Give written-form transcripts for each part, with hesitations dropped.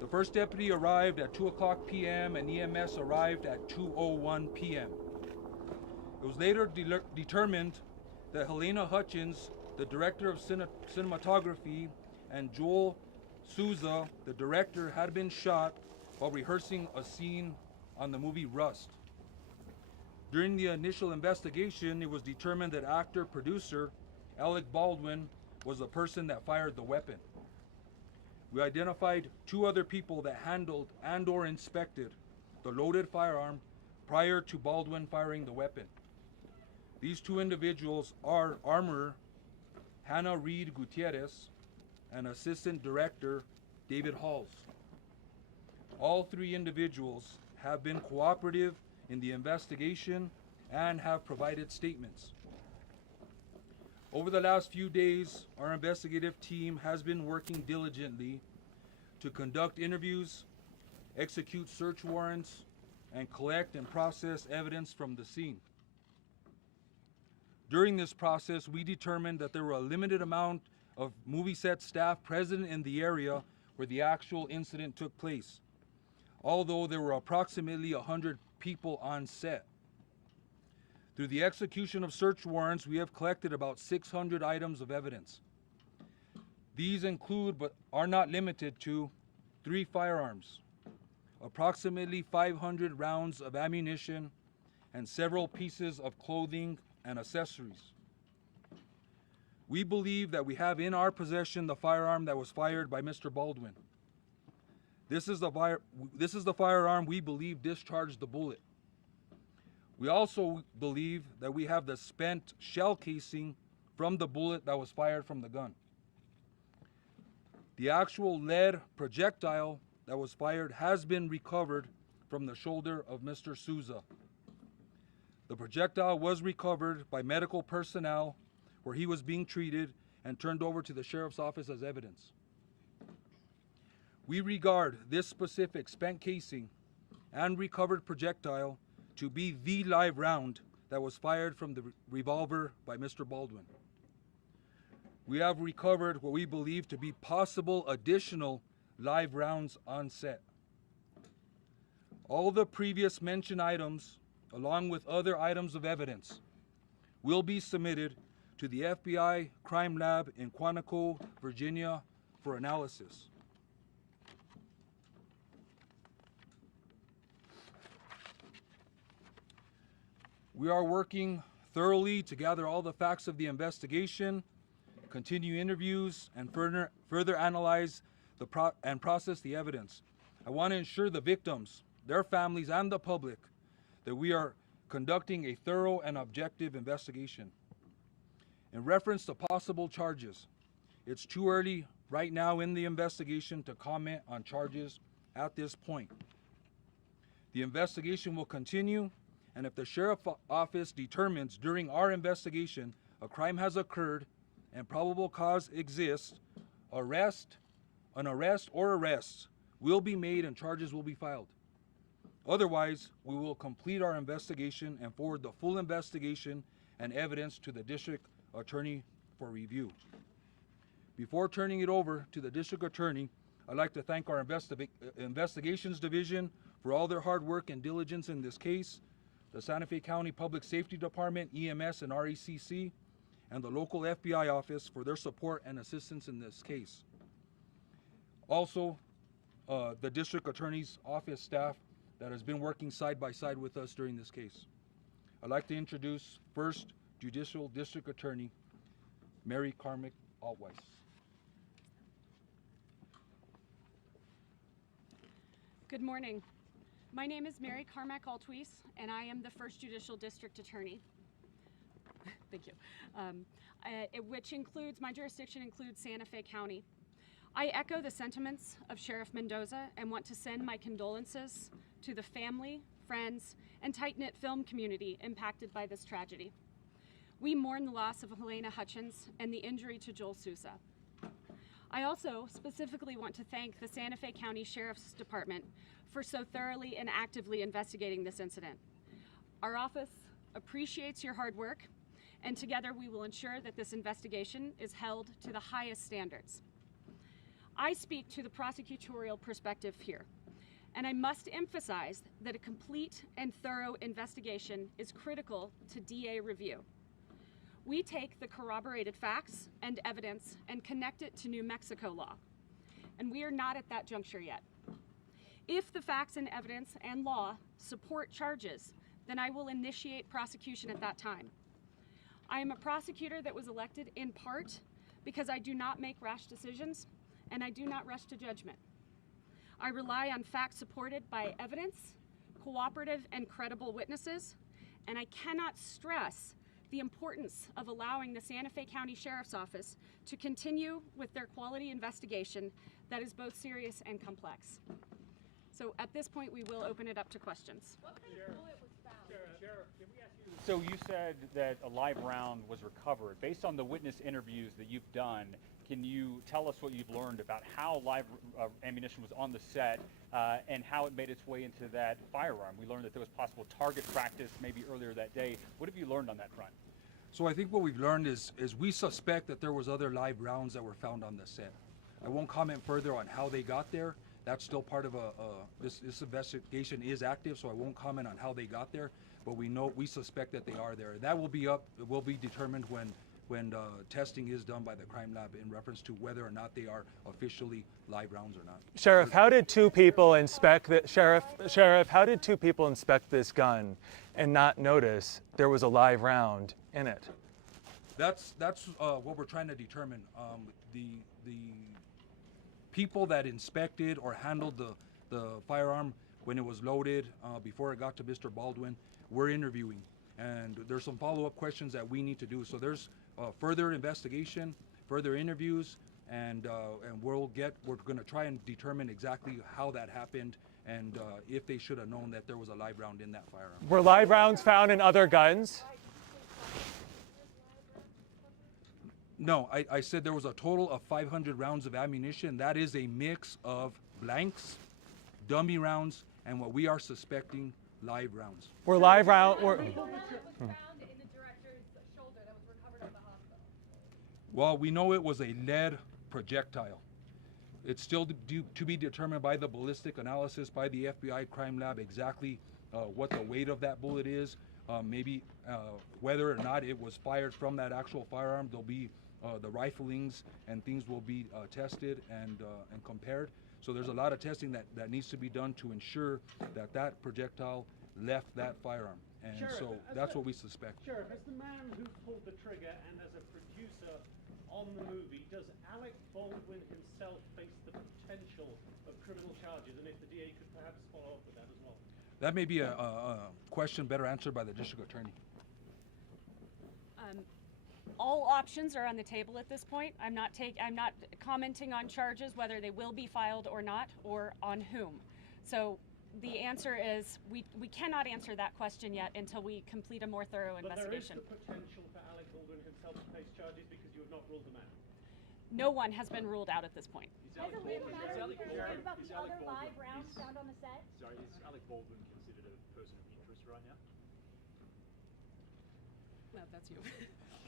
The first deputy arrived at 2 o'clock p.m. and EMS arrived at 2:01 p.m. It was later determined that Helena Hutchins, the director of cinematography, and Joel Souza, the director, had been shot while rehearsing a scene on the movie Rust. During the initial investigation, it was determined that actor-producer Alec Baldwin was the person that fired the weapon. We identified 2 other people that handled and/or inspected the loaded firearm prior to Baldwin firing the weapon. These 2 individuals are armorer Hannah Reed Gutierrez and assistant director David Halls. All 3 individuals have been cooperative in the investigation and have provided statements. Over the last few days, our investigative team has been working diligently to conduct interviews, execute search warrants, and collect and process evidence from the scene. During this process, we determined that there were a limited amount of movie set staff present in the area where the actual incident took place, although there were approximately 100 people on set. Through the execution of search warrants, we have collected about 600 items of evidence. These include, but are not limited to, 3 firearms, approximately 500 rounds of ammunition, and several pieces of clothing and accessories. We believe that we have in our possession the firearm that was fired by Mr. Baldwin. This is the firearm we believe discharged the bullet. We also believe that we have the spent shell casing from the bullet that was fired from the gun. The actual lead projectile that was fired has been recovered from the shoulder of Mr. Souza. The projectile was recovered by medical personnel where he was being treated and turned over to the sheriff's office as evidence. We regard this specific spent casing and recovered projectile to be the live round that was fired from the revolver by Mr. Baldwin. We have recovered what we believe to be possible additional live rounds on set. All the previous mentioned items, along with other items of evidence, will be submitted to the FBI Crime Lab in Quantico, Virginia, for analysis. We are working thoroughly to gather all the facts of the investigation, continue interviews, and further analyze and process the evidence. I want to ensure the victims, their families, and the public that we are conducting a thorough and objective investigation. In reference to possible charges, it's too early right now in the investigation to comment on charges at this point. The investigation will continue, and if the sheriff's office determines during our investigation a crime has occurred and probable cause exists, an arrest or arrests will be made and charges will be filed. Otherwise, we will complete our investigation and forward the full investigation and evidence to the district attorney for review. Before turning it over to the district attorney, I'd like to thank our investigations division for all their hard work and diligence in this case, the Santa Fe County Public Safety Department, EMS and RECC, and the local FBI office for their support and assistance in this case. Also, the district attorney's office staff that has been working side by side with us during this case. I'd like to introduce First Judicial District Attorney Mary Carmack Altweiss. Good morning. My name is Mary Carmack Altweiss, and I am the First Judicial District Attorney. Thank you. My jurisdiction includes Santa Fe County. I echo the sentiments of Sheriff Mendoza and want to send my condolences to the family, friends, and tight-knit film community impacted by this tragedy. We mourn the loss of Helena Hutchins and the injury to Joel Souza. I also specifically want to thank the Santa Fe County Sheriff's Department for so thoroughly and actively investigating this incident. Our office appreciates your hard work, and together we will ensure that this investigation is held to the highest standards. I speak to the prosecutorial perspective here, and I must emphasize that a complete and thorough investigation is critical to DA review. We take the corroborated facts and evidence and connect it to New Mexico law, and we are not at that juncture yet. If the facts and evidence and law support charges, then I will initiate prosecution at that time. I am a prosecutor that was elected in part because I do not make rash decisions and I do not rush to judgment. I rely on facts supported by evidence, cooperative and credible witnesses, and I cannot stress the importance of allowing the Santa Fe County Sheriff's Office to continue with their quality investigation that is both serious and complex. So at this point, we will open it up to questions. What kind of bullet was found? Sheriff, can we ask you? So you said that a live round was recovered. Based on the witness interviews that you've done, can you tell us what you've learned about how live ammunition was on the set and how it made its way into that firearm? We learned that there was possible target practice maybe earlier that day. What have you learned on that front? So I think what we've learned is we suspect that there was other live rounds that were found on the set. I won't comment further on how they got there. That's still part of this investigation is active, so I won't comment on how they got there. But we suspect that they are there. That will be determined when testing is done by the crime lab in reference to whether or not they are officially live rounds or not. Sheriff, how did two people inspect how did two people inspect this gun and not notice there was a live round in it? That's what we're trying to determine. The people that inspected or handled the firearm when it was loaded before it got to Mr. Baldwin, we're interviewing, and there's some follow-up questions that we need to do. So there's further investigation, further interviews, and we're going to try and determine exactly how that happened and if they should have known that there was a live round in that firearm. Were live rounds found in other guns? No, I said there was a total of 500 rounds of ammunition. That is a mix of blanks, dummy rounds, and what we are suspecting live rounds. Were live round? Hmm. Well, we know it was a lead projectile. It's still to be determined by the ballistic analysis by the FBI crime lab exactly what the weight of that bullet is. Maybe whether or not it was fired from that actual firearm. There'll be the riflings and things will be tested and compared. So there's a lot of testing that needs to be done to ensure that that projectile left that firearm. And Sheriff, so that's what we suspect. Sheriff, as the man who pulled the trigger and as a producer on the movie, does Alec Baldwin himself face the potential of criminal charges? And if the DA could perhaps follow up with that as well. That may be a question better answered by the district attorney. All options are on the table at this point. I'm not commenting on charges, whether they will be filed or not, or on whom. So the answer is we cannot answer that question yet until we complete a more thorough investigation. But there is the potential for Alec Baldwin himself to face charges because you have not ruled them out. No one has been ruled out at this point. As a legal matter, are you concerned about the other live rounds found on the set? Sorry, is Alec Baldwin considered a person of interest right now? No, that's you.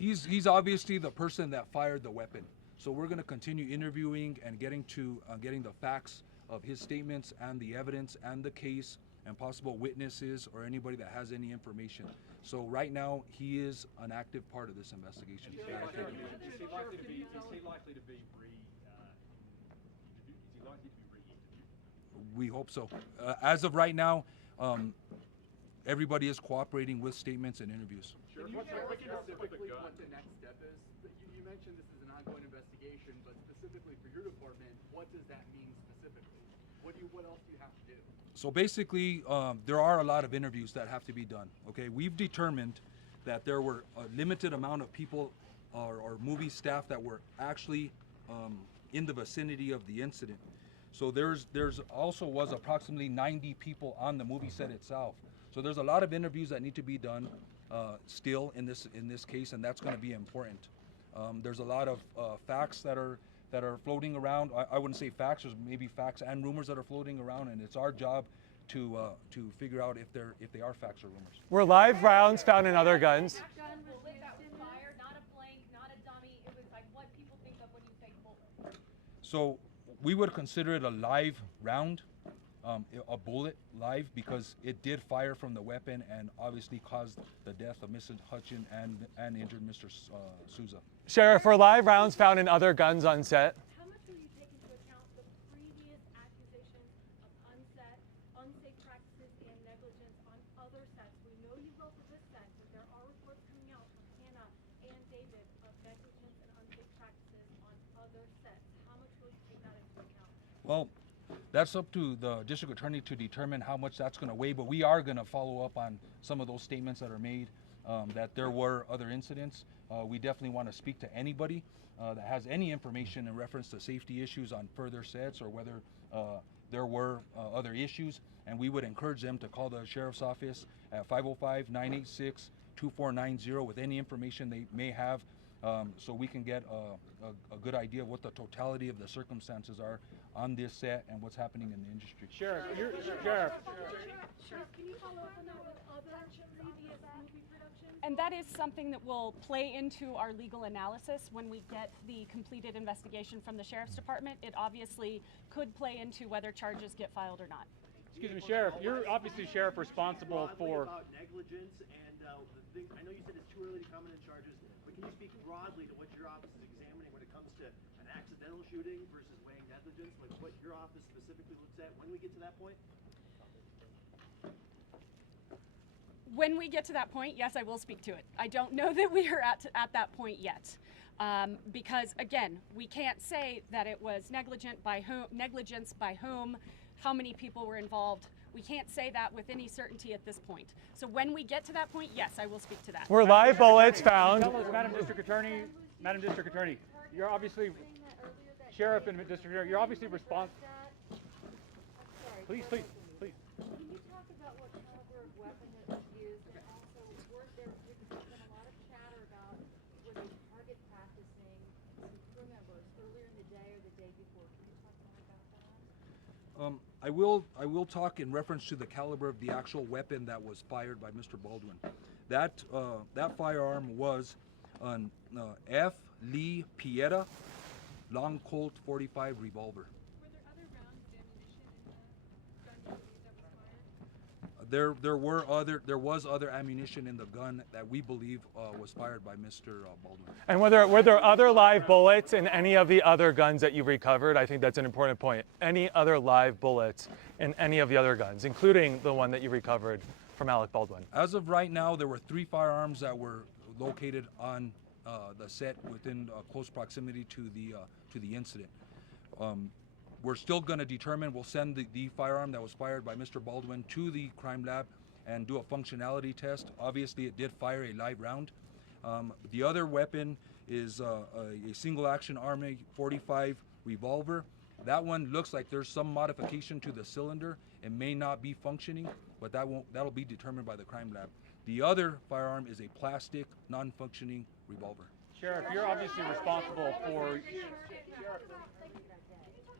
He's obviously the person that fired the weapon. So we're going to continue interviewing and getting the facts of his statements and the evidence and the case and possible witnesses or anybody that has any information. So right now he is an active part of this investigation. Is he likely to be re-interviewed? We hope so. As of right now, everybody is cooperating with statements and interviews. Can you share quickly what the next step is? You mentioned this is an ongoing investigation, but specifically for your department, what does that mean specifically? What else do you have to do? So basically, there are a lot of interviews that have to be done. Okay, we've determined that there were a limited amount of people or movie staff that were actually in the vicinity of the incident. So there's also was approximately 90 people on the movie set itself. So there's a lot of interviews that need to be done still in this case, and that's going to be important. There's a lot of facts that are floating around. I wouldn't say facts. There's maybe facts and rumors that are floating around, and it's our job to figure out if they are facts or rumors. Were live rounds found in other guns? That gun was lit that was fired, not a blank, not a dummy. It was like what people think of when you think bullet. So we would consider it a live round, a bullet live, because it did fire from the weapon and obviously caused the death of Mrs. Hutchin and injured Mr. Souza. Sheriff, were live rounds found in other guns on set? How much will you take into account the previous accusations of unsafe practices and negligence on other sets? We know you wrote for this set, but there are reports coming out from Hannah and David of negligence and unsafe practices on other sets. How much will you take that into account? Well, that's up to the district attorney to determine how much that's going to weigh, but we are going to follow up on some of those statements that are made, that there were other incidents. We definitely want to speak to anybody that has any information in reference to safety issues on further sets or whether there were other issues, and we would encourage them to call the sheriff's office at 505-986-2490 with any information they may have, so we can get a good idea of what the totality of the circumstances are on this set and what's happening in the industry. Sheriff, Can you follow up on that with other previous movie productions? And that is something that will play into our legal analysis when we get the completed investigation from the Sheriff's Department. It obviously could play into whether charges get filed or not. excuse me, Sheriff, you're obviously Sheriff responsible for. About negligence and I know you said it's too early to comment on charges, but can you speak broadly to what your office is examining when it comes to an accidental shooting versus weighing negligence, like what your office specifically looks at when we get to that point? When we get to that point, yes, I will speak to it. I don't know that we are at that point yet. Because again, we can't say that it was negligence by whom, how many people were involved. We can't say that with any certainty at this point. So when we get to that point, yes, I will speak to that. Were live bullets found? Tell us, Madam District Attorney, you're obviously Sheriff and District Attorney. You're obviously responsible. Please. Can you talk about what caliber of weapon that was used, and also were there, because there's been a lot of chatter about were they target practicing some crew members earlier in the day or the day before? Can you talk more about that? I will talk in reference to the caliber of the actual weapon that was fired by Mr. Baldwin. That firearm was an F. Lee Pieta long Colt .45 revolver. Were there other rounds of ammunition in the gun you believe that was fired? There was other ammunition in the gun that we believe was fired by Mr. Baldwin. And were there other live bullets in any of the other guns that you've recovered? I think that's an important point. Any other live bullets in any of the other guns, including the one that you recovered from Alec Baldwin? As of right now, there were 3 firearms that were located on the set within close proximity to the incident. We're still going to determine, we'll send the firearm that was fired by Mr. Baldwin to the crime lab and do a functionality test. Obviously, it did fire a live round. The other weapon is a single action Army .45 revolver. That one looks like there's some modification to the cylinder. It may not be functioning, but that'll be determined by the crime lab. The other firearm is a plastic, non-functioning revolver. Sheriff, you're obviously responsible for. Can you talk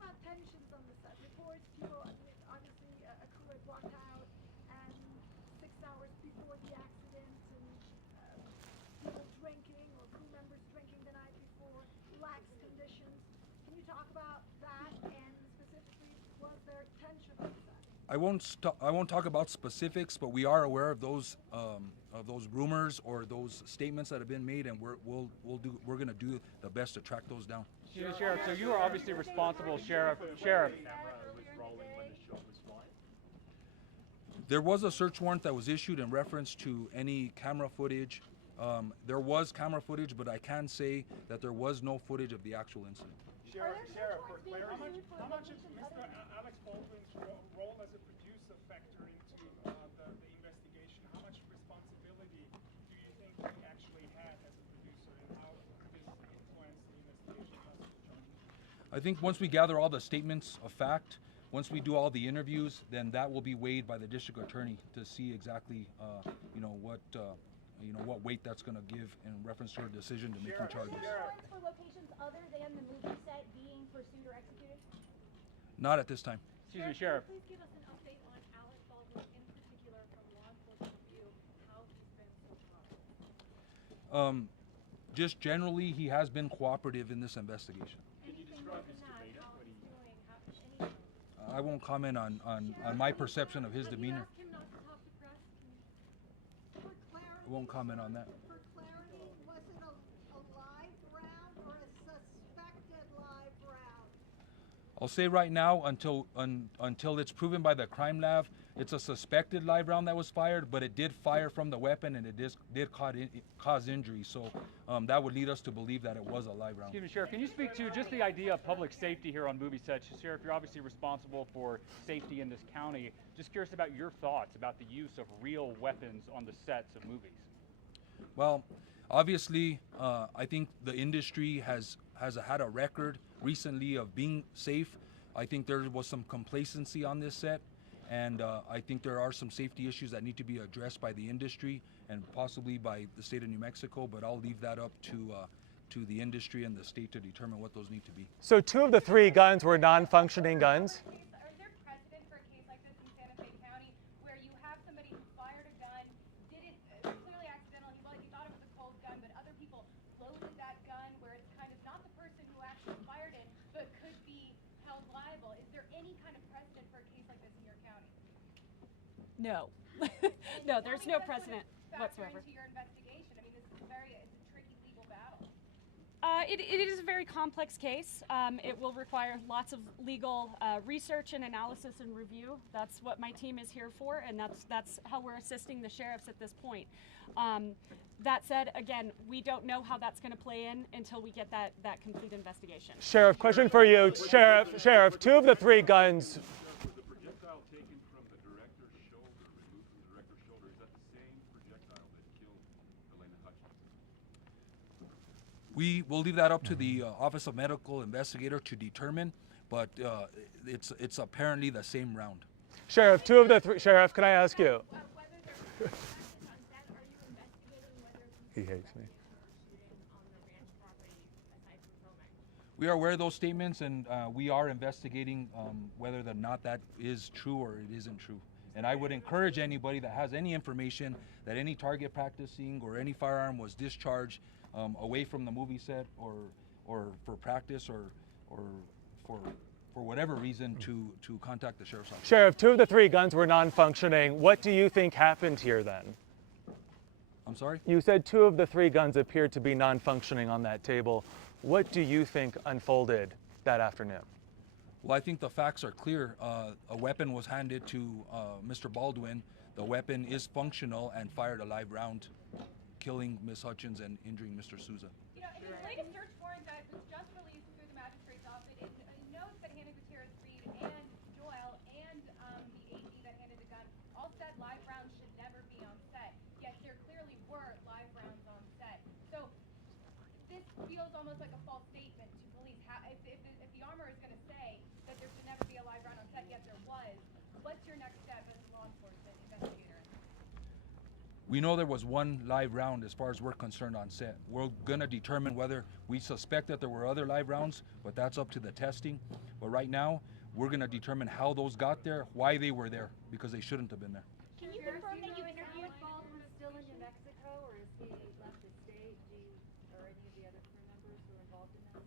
about tensions on the set? Reports, people, obviously a crew had walked out, and 6 hours before the accident, and people drinking, or crew members drinking the night before, lax conditions. Can you talk about that, and specifically, was there tension on the set? I won't talk about specifics, but we are aware of those rumors or those statements that have been made, and we're going to do the best to track those down. Sheriff, so you are obviously responsible, Sheriff. Camera was rolling when the shot was fired. There was a search warrant that was issued in reference to any camera footage. There was camera footage, but I can say that there was no footage of the actual incident. Sheriff, for clarity, how much of Mr. Alec Baldwin's role as a producer factor into the investigation? How much responsibility do you think he actually had as a producer, and how this influenced the investigation possible charges? I think once we gather all the statements of fact, once we do all the interviews, then that will be weighed by the district attorney to see exactly, what weight that's going to give in reference to her decision to making charges. Warrants for locations other than the movie set being pursued or executed? Not at this time. Excuse me, Sheriff. Please give us an update on Alec Baldwin in particular from law enforcement view, how he's been so far. Just generally, he has been cooperative in this investigation. Anything more than that, how he's doing I won't comment on my perception of his demeanor. Ask him not to talk to press. For clarity, I won't comment on that. For clarity, was it a live round or a suspected live round? I'll say right now, until it's proven by the crime lab, it's a suspected live round that was fired, but it did fire from the weapon and it did cause injury. So that would lead us to believe that it was a live round. Excuse me, Sheriff, can you speak to just the idea of public safety here on movie sets? Sheriff, you're obviously responsible for safety in this county. Just curious about your thoughts about the use of real weapons on the sets of movies. Well, obviously, I think the industry has had a record recently of being safe. I think there was some complacency on this set, and I think there are some safety issues that need to be addressed by the industry and possibly by the state of New Mexico, but I'll leave that up to the industry and the state to determine what those need to be. So 2 of the 3 guns were non-functioning guns. Are there precedent for a case like this in Santa Fe County where you have somebody who fired a gun, did it clearly accidental, he thought it was a cold gun, but other people loaded that gun where it's kind of not the person who actually fired it, but could be held liable? Is there any kind of precedent for a case like this in your county? No. No, there's no precedent whatsoever. Into your investigation. I mean, this is it's a tricky legal battle. It is a very complex case. It will require lots of legal research and analysis and review. That's what my team is here for, and that's how we're assisting the sheriffs at this point. That said, again, we don't know how that's going to play in until we get that complete investigation. Sheriff, question for you. Sheriff, 2 of the 3 guns. Was the projectile taken from the director's shoulder, removed from the director's shoulder? Is that the same projectile that killed Elena Hutchins? We will leave that up to the Office of Medical Investigator to determine, but it's apparently the same round. Sheriff, 2 of the 3. Sheriff, can I ask you? He hates me. We are aware of those statements, and we are investigating whether or not that is true or it isn't true. And I would encourage anybody that has any information that any target practicing or any firearm was discharged away from the movie set or for practice or for whatever reason to contact the sheriff's office. Sheriff, 2 of the 3 guns were non-functioning. What do you think happened here then? I'm sorry? You said 2 of the 3 guns appeared to be non-functioning on that table. What do you think unfolded that afternoon? Well, I think the facts are clear. A weapon was handed to Mr. Baldwin. The weapon is functional and fired a live round, killing Ms. Hutchins and injuring Mr. Souza. You know, in his latest search warrant that was just released through the magistrate's office, it notes that Hannah Gutierrez Reed and Doyle and the AG that handed the gun all said live rounds should never be on set. Yet there clearly were live rounds on set. So this feels almost like a false statement to police. If the armor is going to say that there should never be a live round on set, yet there was, what's your next step as a law enforcement investigator? We know there was one live round as far as we're concerned on set. We're gonna determine whether we suspect that there were other live rounds, but that's up to the testing. But right now, we're gonna determine how those got there, why they were there, because they shouldn't have been there. Can you confirm that you interviewed Alec Baldwin still in New Mexico, or is he left the state? Or any of the other crew members who are involved in this?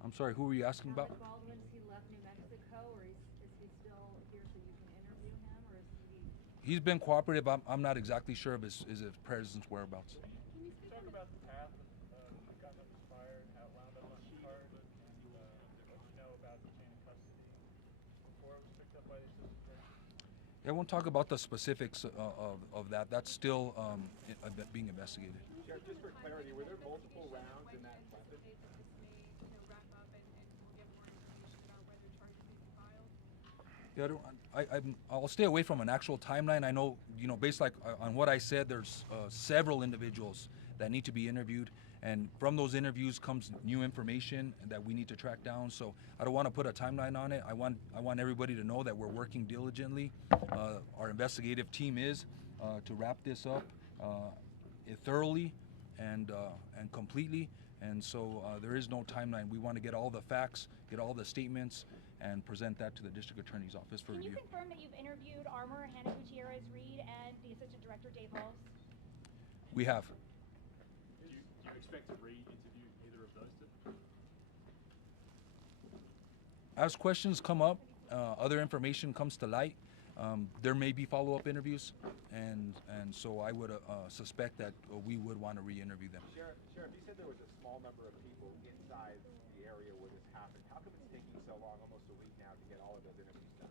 I'm sorry, who were you asking about? Alec Baldwin, has he left New Mexico, or is he still here so you can interview him, or is he? He's been cooperative. I'm not exactly sure of his presence whereabouts. Talk about the path of the gun that was fired, how it wound up on the cart, and what you know about the chain of custody before it was picked up by the assistant director. I won't talk about the specifics of that. That's still being investigated. Sheriff, just for clarity, were there multiple rounds in that weapon? Yeah, I'll stay away from an actual timeline. I know, based on what I said, there's several individuals that need to be interviewed, and from those interviews comes new information that we need to track down. So I don't want to put a timeline on it. I want everybody to know that we're working diligently. Our investigative team is to wrap this up thoroughly and completely. And so there is no timeline. We want to get all the facts, get all the statements, and present that to the district attorney's office for review. Can you confirm that you've interviewed Armor Hannah Gutierrez Reed and the assistant director Dave Halls? We have. Do you expect to re-interview either of those two? As questions come up, other information comes to light, there may be follow-up interviews, and so I would suspect that we would want to re-interview them. Sheriff, you said there was a small number of people inside the area where this happened. How come it's taking so long, almost a week now, to get all of those interviews done?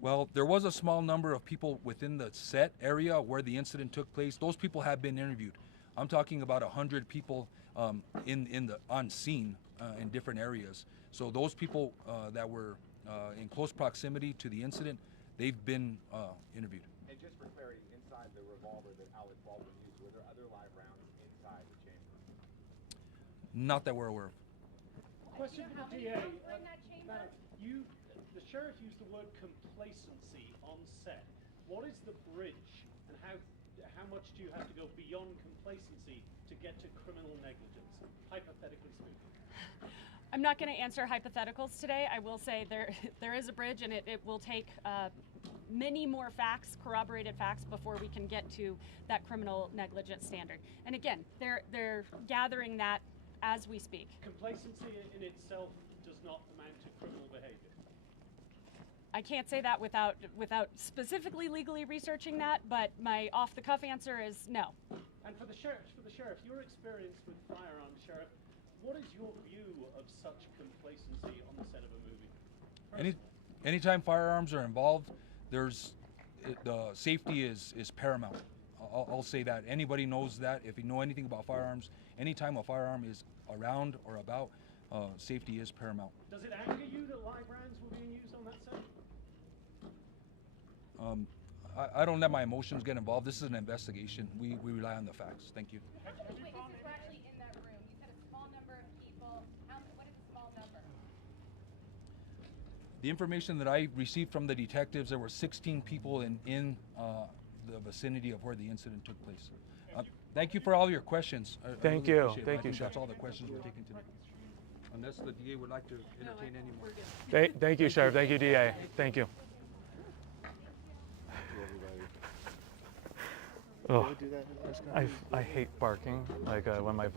Well, there was a small number of people within the set area where the incident took place. Those people have been interviewed. I'm talking about 100 people on scene in different areas. So those people that were in close proximity to the incident, they've been interviewed. And just for clarity, inside the revolver that Alec Baldwin used, were there other live rounds inside the chamber? Not that we're aware of. Question for How the many DA. rounds were in that chamber? The sheriff used the word complacency on set. What is the bridge, and how much do you have to go beyond complacency to get to criminal negligence, hypothetically speaking? I'm not going to answer hypotheticals today. I will say there is a bridge, and it will take many more facts, corroborated facts, before we can get to that criminal negligence standard. And again, they're gathering that as we speak. Complacency in itself does not amount to criminal behavior. I can't say that without specifically legally researching that, but my off-the-cuff answer is no. And for the sheriff, your experience with firearms, Sheriff, what is your view of such complacency on the set of a movie? Anytime firearms are involved, the safety is paramount. I'll say that. Anybody knows that. If you know anything about firearms, anytime a firearm is around or about, safety is paramount. Does it anger you that live rounds were being used on that set? I don't let my emotions get involved. This is an investigation. We rely on the facts. Thank you. How many witnesses were actually in that room? You said a small number of people. What is a small number? The information that I received from the detectives, there were 16 people in the vicinity of where the incident took place. Thank you for all your questions. Thank really you. appreciate it. Thank I think you, that's all the questions we're taking today. Unless the DA would like to entertain any more. Thank you, Sheriff. Thank you, DA. Thank you. Oh, I hate barking, like when my